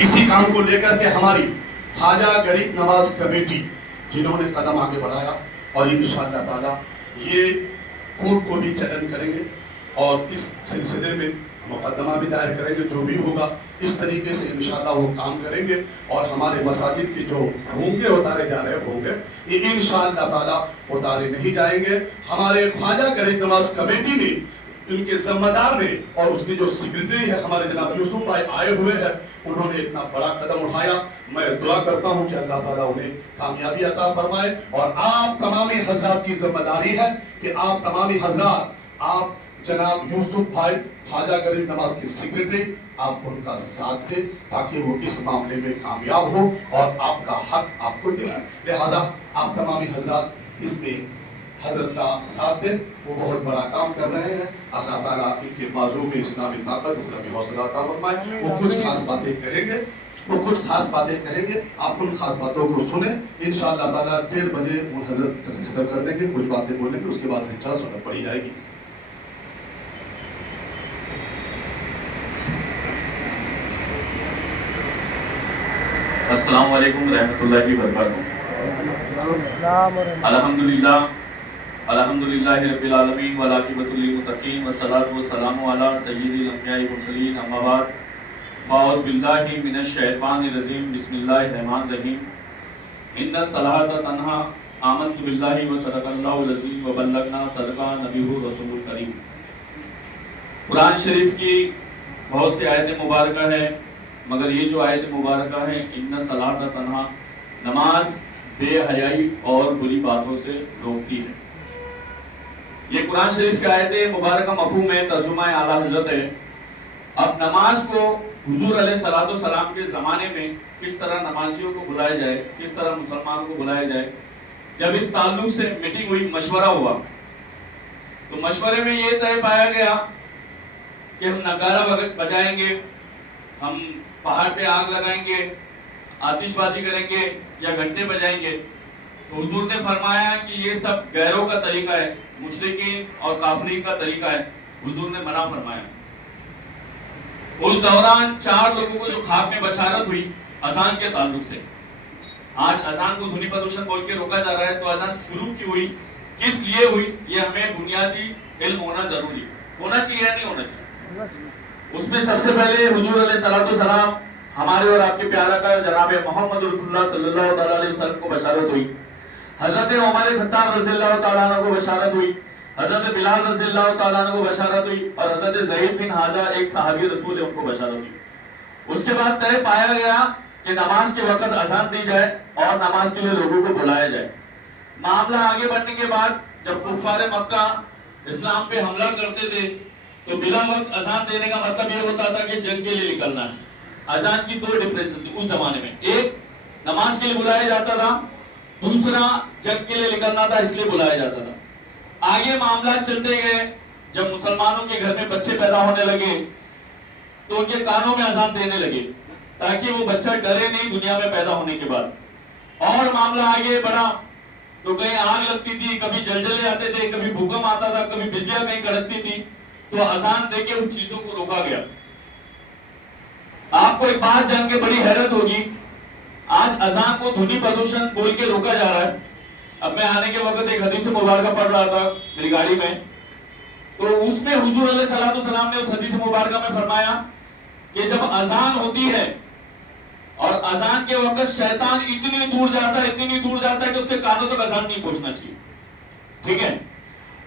इसी काम को लेकर के हमारी ख्वाजा गरीब नवाज कमेटी जिन्होंने कदम आगे बढ़ाया, और इंशाअल्लाह ताला ये कोर्ट को भी चैलेंज करेंगे और इस सिलसिले में मुकदमा भी दायर करेंगे। जो भी होगा इस तरीके से इंशाअल्लाह वो काम करेंगे, और हमारे मसाजिद के जो होंगे उतारे जा रहे होंगे ये इंशाअल्लाह ताला उतारे नहीं जाएंगे। हमारे ख्वाजा गरीब नवाज कमेटी ने, इनके जिम्मेदार ने, और उसके जो सेक्रेटरी है हमारे जनाब यूसुफ भाई आए हुए हैं, उन्होंने इतना बड़ा कदम उठाया। मैं दुआ करता हूं कि अल्लाह ताला उन्हें कामयाबी अता फरमाए। और आप तमामी हजरात की जिम्मेदारी है कि आप तमामी हजरात, आप जनाब यूसुफ भाई ख्वाजा गरीब नवाज के सेक्रेटरी, आप उनका साथ दें ताकि वो इस मामले में कामयाब हो और आपका हक आपको दिलाए। लिहाजा आप तमामी हजरात इसमें हजरत का साथ दें, वो बहुत बड़ा काम कर रहे हैं। अल्लाह ताला इनके बाजू में इस्लामी ताकत, इस्लामी हौसला अता फरमाए। वो कुछ खास बातें कहेंगे, आप उन खास बातों को सुने। इंशाअल्लाह ताला 1:30 बजे वो हजरत खत्म कर देंगे, कुछ बातें बोलेंगे, उसके बाद रिटर्न सुनना पड़ी जाएगी। अस्सलाम वालेकुम रहमतुल्लाहि व बरकातहू। अल्हम्दुलिल्लाहि रब्बिल आलमीन वल आक़िबतुल लिल मुत्तक़ीन वस्सलातु वस्सलामु अला सय्यिदिल अंबिया'i वल मुरसलीन, अम्मा बाद, फ़अऊज़ु बिल्लाहि मिनश शैतानिर रजीम, बिस्मिल्लाहिर रहमानिर रहीम। इन्नस सलाता तन्हा आमन्तु बिल्लाहि व सदक़ल्लाहुल अज़ीम व बल्लगना सदक़ा नबीहु रसूलुल करीम। कुरान शरीफ की बहुत सी आयतें मुबारक है, मगर ये जो आयत मुबारक है, इन्ना सलाता तन्हा, नमाज बेहयाई और बुरी बातों से रोकती है। ये कुरान शरीफ की आयत मुबारक मफ़हूम है, तर्जुमा आला हजरत है। अब नमाज को हुजूर अलैहिस्सलातु वस्सलाम के ज़माने में किस तरह नमाजियों को बुलाया जाए, किस तरह मुसलमानों को बुलाया जाए, जब इस ताल्लुक से मीटिंग हुई, मशवरा हुआ, तो मशवरे में ये तय पाया गया कि हम नगारा बजाएंगे, हम पहाड़ पे आग लगाएंगे, आतिशबाजी करेंगे या घंटे बजाएंगे। तो हुजूर ने फरमाया कि ये सब गैरों का तरीका है, मुशरिकीन और काफिरीन का तरीका है। हुजूर ने मना फरमाया। उस दौरान 4 लोगों को जो ख्वाब में बशारत हुई अजान के ताल्लुक से। आज अजान को ध्वनि प्रदूषण बोल के रोका जा रहा है, तो अजान शुरू क्यों हुई, किस लिए हुई, ये हमें बुनियादी इल्म होना जरूरी होना चाहिए या नहीं होना चाहिए। उसमें सबसे पहले हुजूर अलैहिस्सलातु वस्सलाम, हमारे और आपके प्यारा का जनाब मोहम्मद रसूलुल्लाह सल्लल्लाहु अलैहि वसल्लम को बशारत हुई। हजरत उमर खत्ताब रज़ियल्लाहु तआला अन्हु को बशारत हुई, हजरत बिलाल रज़ियल्लाहु तआला अन्हु को बशारत हुई, और हजरत ज़ैद बिन हाजा एक सहाबी रसूल है, उनको बशारत हुई। उसके बाद तय पाया गया कि नमाज के वक्त अजान दी जाए और नमाज के लिए लोगों को बुलाया जाए। मामला आगे बढ़ने के बाद जब कुफ़ार मक्का इस्लाम पे हमला करते थे, तो बिला वक्त अजान देने का मतलब ये होता था कि जंग के लिए निकलना है। अजान की 2 डिफरेंस थी उस जमाने में, एक नमाज के लिए बुलाया जाता था, दूसरा जंग के लिए निकलना था इसलिए बुलाया जाता था। आगे मामला चलते गए, जब मुसलमानों के घर में बच्चे पैदा होने लगे तो उनके कानों में अजान देने लगे ताकि वो बच्चा डरे नहीं दुनिया में पैदा होने के बाद। और मामला आगे बढ़ा तो कहीं आग लगती थी, कभी जलजले आते थे, कभी भूकंप आता था, कभी बिजलियां कहीं कड़कती थी, तो अजान देके उन चीजों को रोका गया। आपको एक बात जान के बड़ी हैरत होगी, आज अजान को ध्वनि प्रदूषण बोल के रोका जा रहा है। अब मैं आने के वक्त एक हदीस मुबारक पढ़ रहा था मेरी गाड़ी में, तो उसमें हुजूर अलैहिस्सलातु वस्सलाम ने उस हदीस मुबारक में फरमाया कि जब अजान होती है और अजान के वक्त शैतान इतनी दूर जाता है कि उसके कानों तक अजान नहीं पहुंचना चाहिए, ठीक है,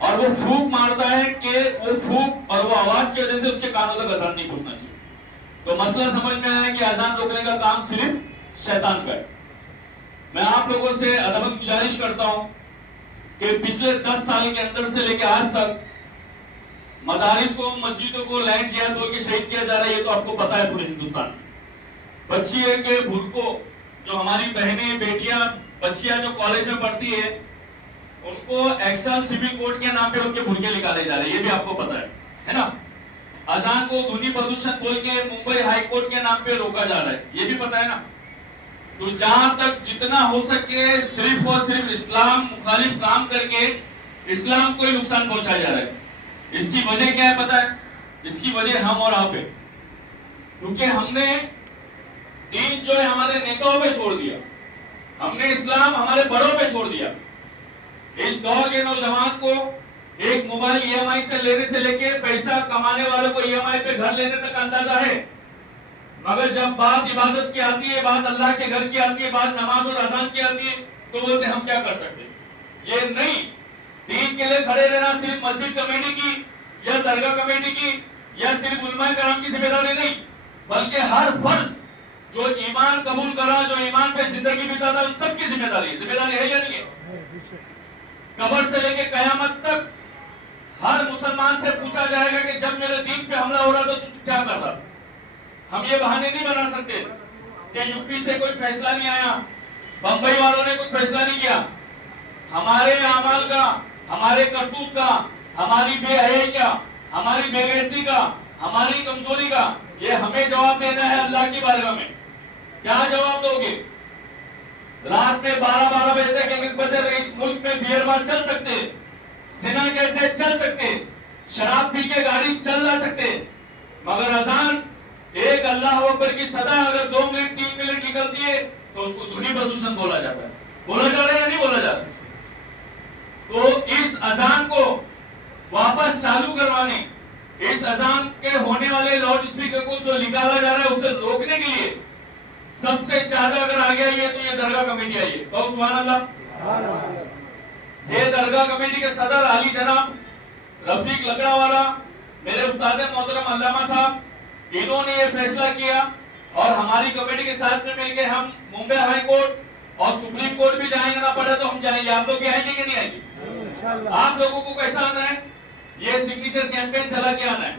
और वो फूंक मारता है कि वो फूंक और वो आवाज की वजह से उसके कानों तक अजान नहीं पहुंचना चाहिए। तो मसला समझ में आया कि अजान रोकने का काम सिर्फ शैतान का है। मैं आप लोगों से अदबन गुजारिश करता हूं कि पिछले 10 साल के अंदर से लेकर आज तक मदारिस को, मस्जिदों को लैंड जिहाद बोल के शहीद किया जा रहा है, ये तो आपको पता है पूरे हिंदुस्तान। बच्चियों के भूलको, जो हमारी बहनें, बेटियां, बच्चियां जो कॉलेज में पढ़ती है, उनको एक्सल सिविल कोड के नाम पे उनके भूलके निकाले जा रहे हैं, ये भी आपको पता है ना। अजान को ध्वनि प्रदूषण बोल के मुंबई हाई कोर्ट के नाम पे रोका जा रहा है, ये भी पता है ना। तो जहां तक जितना हो सके सिर्फ और सिर्फ इस्लाम मुखालिफ काम करके इस्लाम को ही नुकसान पहुंचाया जा रहा है। इसकी वजह क्या है पता है? इसकी वजह हम और आप है, क्योंकि हमने دین جو ہے ہمارے نیتاؤں پہ چھوڑ دیا, ہم نے اسلام ہمارے بڑوں پہ چھوڑ دیا. اس دور کے نوجوان کو ایک موبائل ای ایم آئی سے لینے سے لے کے پیسہ کمانے والوں کو ای ایم آئی پہ گھر لینے تک اندازہ ہے, مگر جب بات عبادت کی آتی ہے, بات اللہ کے گھر کی آتی ہے, بات نماز اور اذان کی آتی ہے, تو بولتے ہم کیا کر سکتے. یہ نہیں, دین کے لیے کھڑے رہنا صرف مسجد کمیٹی کی یا درگاہ کمیٹی کی یا صرف علماء کرام کی ذمہ داری نہیں, بلکہ ہر فرض جو ایمان قبول کرا, جو ایمان پہ زندگی بتاتا, ان سب کی ذمہ داری ہے یا نہیں ہے. قبر سے لے کے قیامت تک ہر مسلمان سے پوچھا جائے گا کہ جب میرے دین پہ حملہ ہو رہا تو تم کیا کر رہا. ہم یہ بہانے نہیں بنا سکتے کہ یو پی سے کوئی فیصلہ نہیں آیا, بمبئی والوں نے کوئی فیصلہ نہیں کیا. ہمارے اعمال کا, ہمارے کرتوت کا, ہماری بے حیائی کا, ہماری بے غیرتی کا, ہماری کمزوری کا, یہ ہمیں جواب دینا ہے اللہ کی بارگاہ میں. کیا جواب دو گے؟ رات میں 12 بجے تک ایک بجے تک اس ملک میں بیئر بار چل سکتے, زنا کے اڈے چل سکتے, شراب پی کے گاڑی چل نہ سکتے, مگر اذان ایک اللہ اکبر کی صدا اگر 2 منٹ 3 منٹ نکلتی ہے تو اس کو دھنی پردوشن بولا جاتا ہے. بولا جا رہا ہے یا نہیں بولا جا رہا؟ تو اس اذان کو واپس چالو کروانے, اس اذان کے ہونے والے لاؤڈ اسپیکر کو جو نکالا جا رہا ہے اسے روکنے کے لیے سب سے زیادہ اگر آگے آئی ہے تو یہ درگاہ کمیٹی آئی ہے. تو سبحان اللہ. یہ درگاہ کمیٹی کے صدر عالی جناب رفیق لکڑا والا, میرے استاد محترم علامہ صاحب, انہوں نے یہ فیصلہ کیا اور ہماری کمیٹی کے ساتھ میں مل کے ہم ممبئی ہائی کورٹ اور سپریم کورٹ بھی جائیں گے, نہ پڑا تو ہم جائیں گے. آپ لوگ آئیں گے کہ نہیں آئیں گے؟ آپ لوگوں کو کیسا آنا ہے؟ یہ سگنیچر کیمپین چلا کے آنا ہے.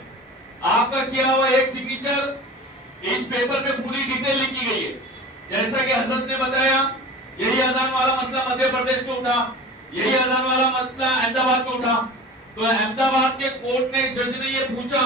آپ کا کیا ہوا ایک سگنیچر اس پیپر میں پوری ڈیٹیل لکھی گئی ہے. جیسا کہ حضرت نے بتایا, یہی اذان والا مسئلہ مدھیہ پردیش میں اٹھا, یہی اذان والا مسئلہ احمد آباد میں اٹھا, تو احمد آباد کے کورٹ نے جج نے یہ پوچھا